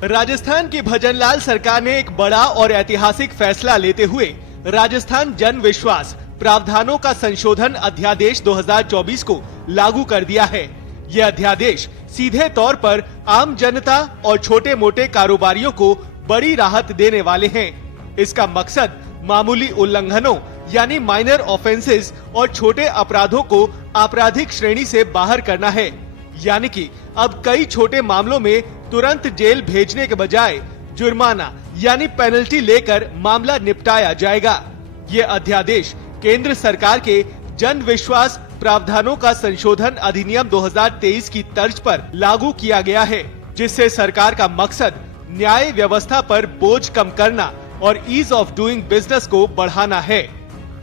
राजस्थान की भजनलाल सरकार ने एक बड़ा और ऐतिहासिक फैसला लेते हुए राजस्थान जन विश्वास प्रावधानों का संशोधन अध्यादेश 2024 को लागू कर दिया है। यह अध्यादेश सीधे तौर पर आम जनता और छोटे मोटे कारोबारियों को बड़ी राहत देने वाले हैं। इसका मकसद मामूली उल्लंघनों यानी माइनर ऑफेंसेस और छोटे अपराधों को आपराधिक श्रेणी से बाहर करना है। यानी कि अब कई छोटे मामलों में तुरंत जेल भेजने के बजाय जुर्माना यानी पेनल्टी लेकर मामला निपटाया जाएगा। ये अध्यादेश केंद्र सरकार के जन विश्वास प्रावधानों का संशोधन अधिनियम 2023 की तर्ज पर लागू किया गया है, जिससे सरकार का मकसद न्याय व्यवस्था पर बोझ कम करना और ईज ऑफ डूइंग बिजनेस को बढ़ाना है।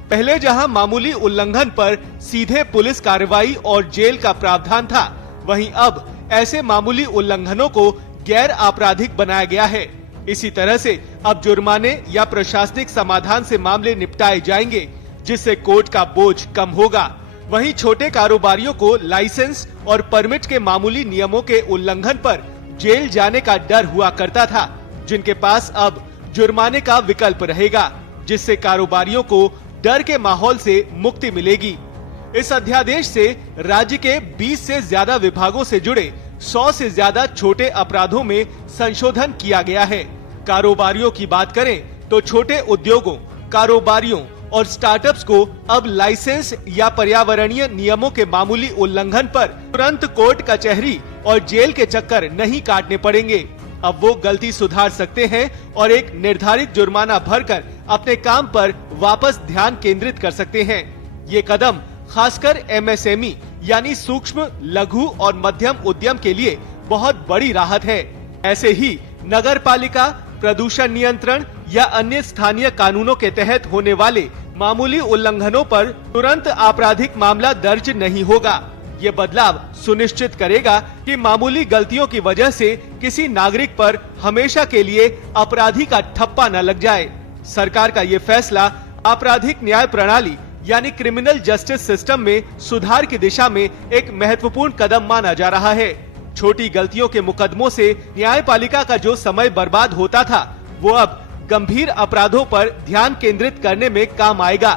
पहले जहां मामूली उल्लंघन पर सीधे पुलिस कार्रवाई और जेल का प्रावधान था, वहीं अब ऐसे मामूली उल्लंघनों को गैर आपराधिक बनाया गया है। इसी तरह से अब जुर्माने या प्रशासनिक समाधान से मामले निपटाए जाएंगे, जिससे कोर्ट का बोझ कम होगा। वहीं छोटे कारोबारियों को लाइसेंस और परमिट के मामूली नियमों के उल्लंघन पर जेल जाने का डर हुआ करता था, जिनके पास अब जुर्माने का विकल्प रहेगा, जिससे कारोबारियों को डर के माहौल से मुक्ति मिलेगी। इस अध्यादेश से राज्य के 20 से ज्यादा विभागों से जुड़े 100 से ज्यादा छोटे अपराधों में संशोधन किया गया है। कारोबारियों की बात करें तो छोटे उद्योगों, कारोबारियों और स्टार्टअप्स को अब लाइसेंस या पर्यावरणीय नियमों के मामूली उल्लंघन पर तुरंत कोर्ट कचहरी और जेल के चक्कर नहीं काटने पड़ेंगे। अब वो गलती सुधार सकते हैं और एक निर्धारित जुर्माना भरकर अपने काम पर वापस ध्यान केंद्रित कर सकते हैं। ये कदम खासकर MSME यानी सूक्ष्म, लघु और मध्यम उद्यम के लिए बहुत बड़ी राहत है। ऐसे ही नगर पालिका, प्रदूषण नियंत्रण या अन्य स्थानीय कानूनों के तहत होने वाले मामूली उल्लंघनों पर तुरंत आपराधिक मामला दर्ज नहीं होगा। ये बदलाव सुनिश्चित करेगा कि मामूली गलतियों की वजह से किसी नागरिक पर हमेशा के लिए अपराधी का ठप्पा न लग जाए। सरकार का ये फैसला आपराधिक न्याय प्रणाली यानी क्रिमिनल जस्टिस सिस्टम में सुधार की दिशा में एक महत्वपूर्ण कदम माना जा रहा है। छोटी गलतियों के मुकदमों से न्यायपालिका का जो समय बर्बाद होता था, वो अब गंभीर अपराधों पर ध्यान केंद्रित करने में काम आएगा।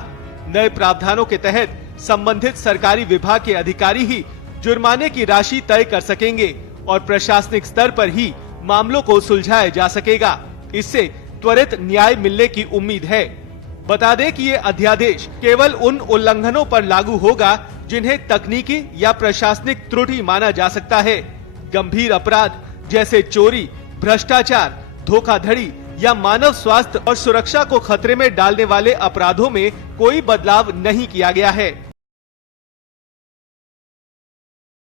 नए प्रावधानों के तहत संबंधित सरकारी विभाग के अधिकारी ही जुर्माने की राशि तय कर सकेंगे और प्रशासनिक स्तर पर ही मामलों को सुलझाया जा सकेगा। इससे त्वरित न्याय मिलने की उम्मीद है। बता दें कि ये अध्यादेश केवल उन उल्लंघनों पर लागू होगा जिन्हें तकनीकी या प्रशासनिक त्रुटि माना जा सकता है। गंभीर अपराध जैसे चोरी, भ्रष्टाचार, धोखाधड़ी या मानव स्वास्थ्य और सुरक्षा को खतरे में डालने वाले अपराधों में कोई बदलाव नहीं किया गया है।